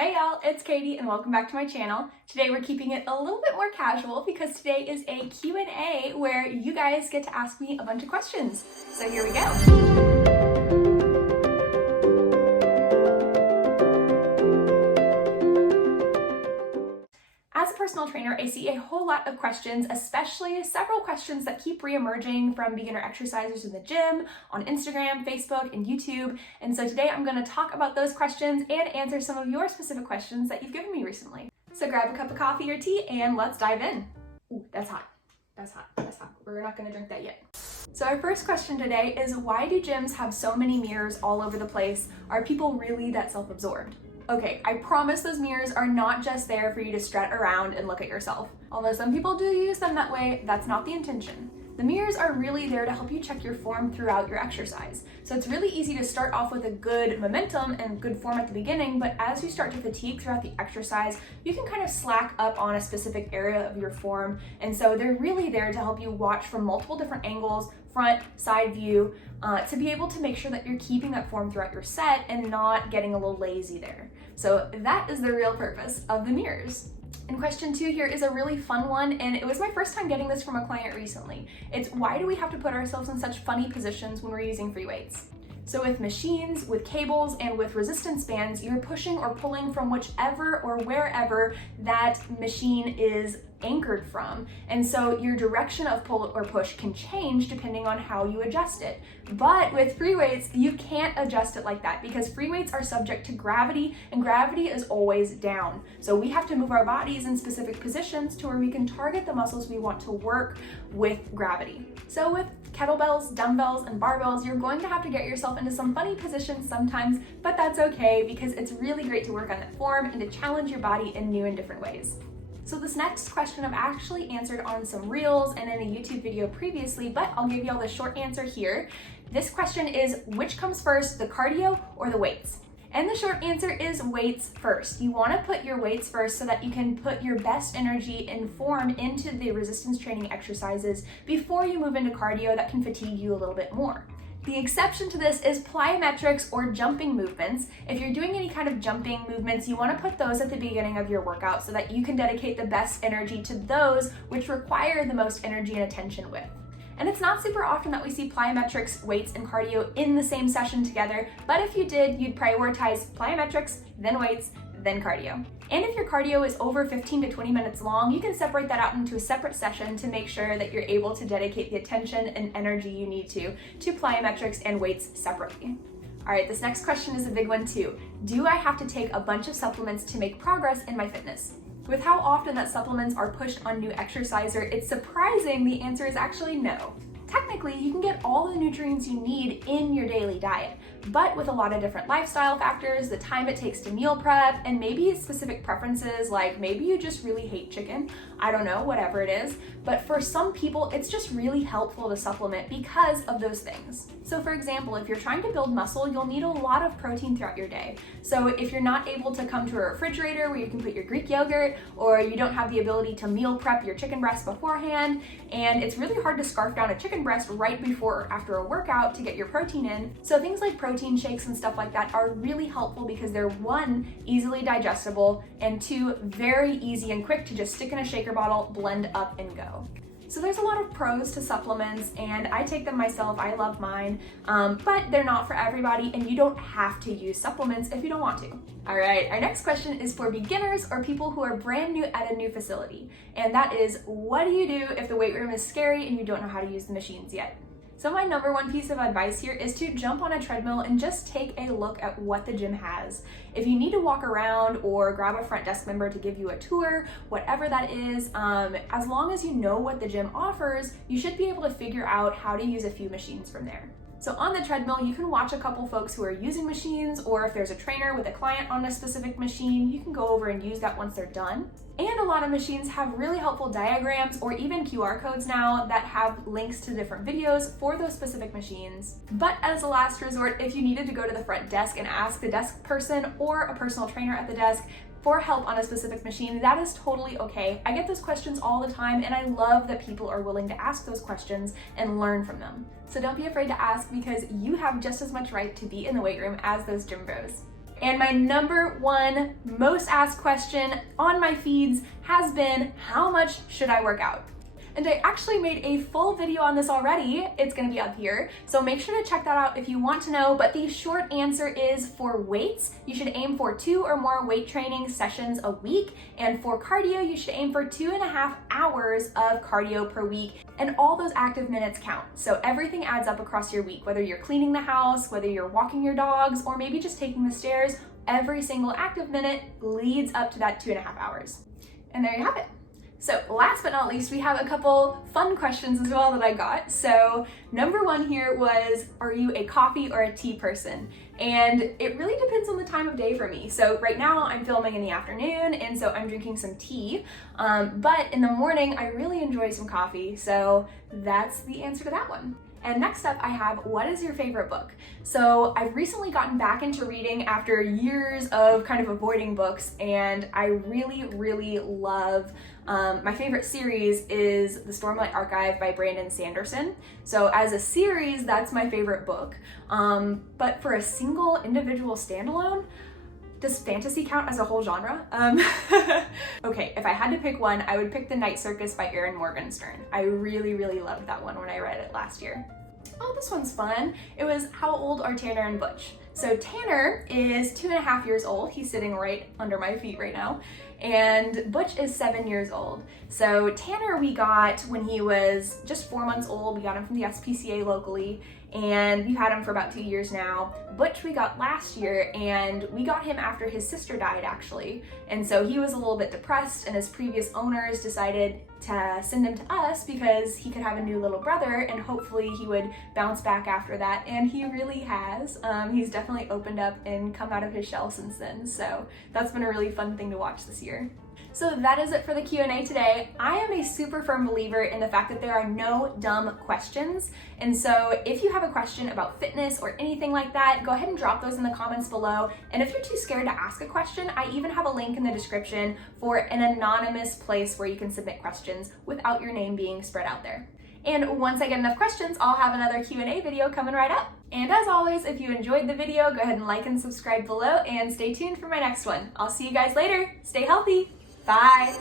Hey y'all, it's Katie and welcome back to my channel. Today we're keeping it a little bit more casual because today is a Q&A where you guys get to ask me a bunch of questions. So here we go. As a personal trainer, I see a whole lot of questions, especially several questions that keep re-emerging from beginner exercisers in the gym, on Instagram, Facebook, and YouTube. And so today I'm going to talk about those questions and answer some of your specific questions that you've given me recently. So grab a cup of coffee or tea and let's dive in. Ooh, that's hot. That's hot. That's hot. We're not going to drink that yet. So our first question today is, why do gyms have so many mirrors all over the place? Are people really that self-absorbed? Okay, I promise those mirrors are not just there for you to strut around and look at yourself. Although some people do use them that way, that's not the intention. The mirrors are really there to help you check your form throughout your exercise. So it's really easy to start off with a good momentum and good form at the beginning, but as you start to fatigue throughout the exercise, you can kind of slack up on a specific area of your form. And so they're really there to help you watch from multiple different angles, front, side view, to be able to make sure that you're keeping that form throughout your set and not getting a little lazy there. So that is the real purpose of the mirrors. And question 2 here is a really fun one, and it was my first time getting this from a client recently. It's, why do we have to put ourselves in such funny positions when we're using free weights? So with machines, with cables, and with resistance bands, you're pushing or pulling from whichever or wherever that machine is anchored from. And so your direction of pull or push can change depending on how you adjust it. But with free weights, you can't adjust it like that because free weights are subject to gravity, and gravity is always down. So we have to move our bodies in specific positions to where we can target the muscles we want to work with gravity. So with kettlebells, dumbbells, and barbells, you're going to have to get yourself into some funny positions sometimes, but that's okay because it's really great to work on that form and to challenge your body in new and different ways. So this next question I've actually answered on some reels and in a YouTube video previously, but I'll give you all the short answer here. This question is, which comes first, the cardio or the weights? And the short answer is weights first. You want to put your weights first so that you can put your best energy and form into the resistance training exercises before you move into cardio that can fatigue you a little bit more. The exception to this is plyometrics or jumping movements. If you're doing any kind of jumping movements, you want to put those at the beginning of your workout so that you can dedicate the best energy to those which require the most energy and attention with. And it's not super often that we see plyometrics, weights, and cardio in the same session together, but if you did, you'd prioritize plyometrics, then weights, then cardio. And if your cardio is over 15 to 20 minutes long, you can separate that out into a separate session to make sure that you're able to dedicate the attention and energy you need to plyometrics and weights separately. All right, this next question is a big one too. Do I have to take a bunch of supplements to make progress in my fitness? With how often that supplements are pushed on new exerciser, it's surprising the answer is actually no. Technically, you can get all the nutrients you need in your daily diet, but with a lot of different lifestyle factors, the time it takes to meal prep, and maybe specific preferences, like maybe you just really hate chicken, I don't know, whatever it is. But for some people, it's just really helpful to supplement because of those things. So for example, if you're trying to build muscle, you'll need a lot of protein throughout your day. So if you're not able to come to a refrigerator where you can put your Greek yogurt, or you don't have the ability to meal prep your chicken breast beforehand, and it's really hard to scarf down a chicken breast right before or after a workout to get your protein in. So things like protein shakes and stuff like that are really helpful because they're 1, easily digestible, and 2, very easy and quick to just stick in a shaker bottle, blend up, and go. So there's a lot of pros to supplements, and I take them myself, I love mine, but they're not for everybody, and you don't have to use supplements if you don't want to. All right, our next question is for beginners or people who are brand new at a new facility, and that is, what do you do if the weight room is scary and you don't know how to use the machines yet? So my number one piece of advice here is to jump on a treadmill and just take a look at what the gym has. If you need to walk around or grab a front desk member to give you a tour, whatever that is, as long as you know what the gym offers, you should be able to figure out how to use a few machines from there. So on the treadmill, you can watch a couple folks who are using machines, or if there's a trainer with a client on a specific machine, you can go over and use that once they're done. And a lot of machines have really helpful diagrams or even QR codes now that have links to different videos for those specific machines. But as a last resort, if you needed to go to the front desk and ask the desk person or a personal trainer at the desk for help on a specific machine, that is totally okay. I get those questions all the time, and I love that people are willing to ask those questions and learn from them. So don't be afraid to ask, because you have just as much right to be in the weight room as those gym bros. And my number one most asked question on my feeds has been, how much should I work out? And I actually made a full video on this already. It's gonna be up here, so make sure to check that out if you want to know. But the short answer is, for weights, you should aim for 2 or more weight training sessions a week. And for cardio, you should aim for 2.5 hours of cardio per week. And all those active minutes count. So everything adds up across your week, whether you're cleaning the house, whether you're walking your dogs, or maybe just taking the stairs, every single active minute leads up to that 2.5 hours. And there you have it. So last but not least, we have a couple fun questions as well that I got. So number one here was, are you a coffee or a tea person? And it really depends on the time of day for me. So right now I'm filming in the afternoon, and so I'm drinking some tea. But in the morning, I really enjoy some coffee. So that's the answer to that one. And next up, I have, what is your favorite book? So I've recently gotten back into reading after years of kind of avoiding books, and I really, really love, my favorite series is The Stormlight Archive by Brandon Sanderson. So as a series, that's my favorite book. But for a single individual standalone, does fantasy count as a whole genre? Okay, if I had to pick one, I would pick The Night Circus by Erin Morgenstern. I really, really loved that one when I read it last year. Oh, this one's fun. It was How Old Are Tanner and Butch? So Tanner is 2.5 years old. He's sitting right under my feet right now. And Butch is 7 years old. So Tanner we got when he was just 4 months old. We got him from the SPCA locally, and we've had him for about 2 years now. Butch we got last year, and we got him after his sister died, actually. And so he was a little bit depressed, and his previous owners decided to send him to us because he could have a new little brother, and hopefully he would bounce back after that, and he really has. He's definitely opened up and come out of his shell since then, so that's been a really fun thing to watch this year. So that is it for the Q&A today. I am a super firm believer in the fact that there are no dumb questions. And so if you have a question about fitness or anything like that, go ahead and drop those in the comments below. And if you're too scared to ask a question, I even have a link in the description for an anonymous place where you can submit questions without your name being spread out there. And once I get enough questions, I'll have another Q&A video coming right up. And as always, if you enjoyed the video, go ahead and like and subscribe below, and stay tuned for my next one. I'll see you guys later. Stay healthy. Bye.